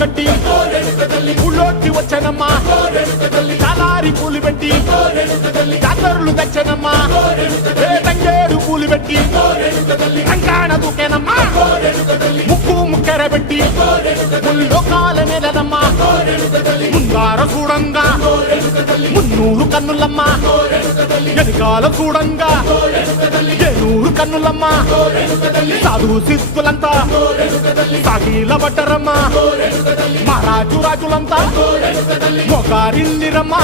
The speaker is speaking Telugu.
కట్టి ఊళ్ళోకి వచ్చానమ్మా చాలారి పూలు పెట్టి జాతరులు తెచ్చానమ్మా తంగేడు పూలు పెట్టి రంగాణ దూకేనమ్మా ముక్కు ముక్కెర పెట్టి ముల్లోకాల నేలనమ్మా ముందార చూడంగా మున్నూరు కన్నులమ్మా ఎనకాల చూడంగా ఏనూరు కన్నులమ్మా సాధు సిద్ధులంతా సాగిల పడ్డరమ్మా మహారాజు రాజులంతా మొగారిల్లిరమ్మా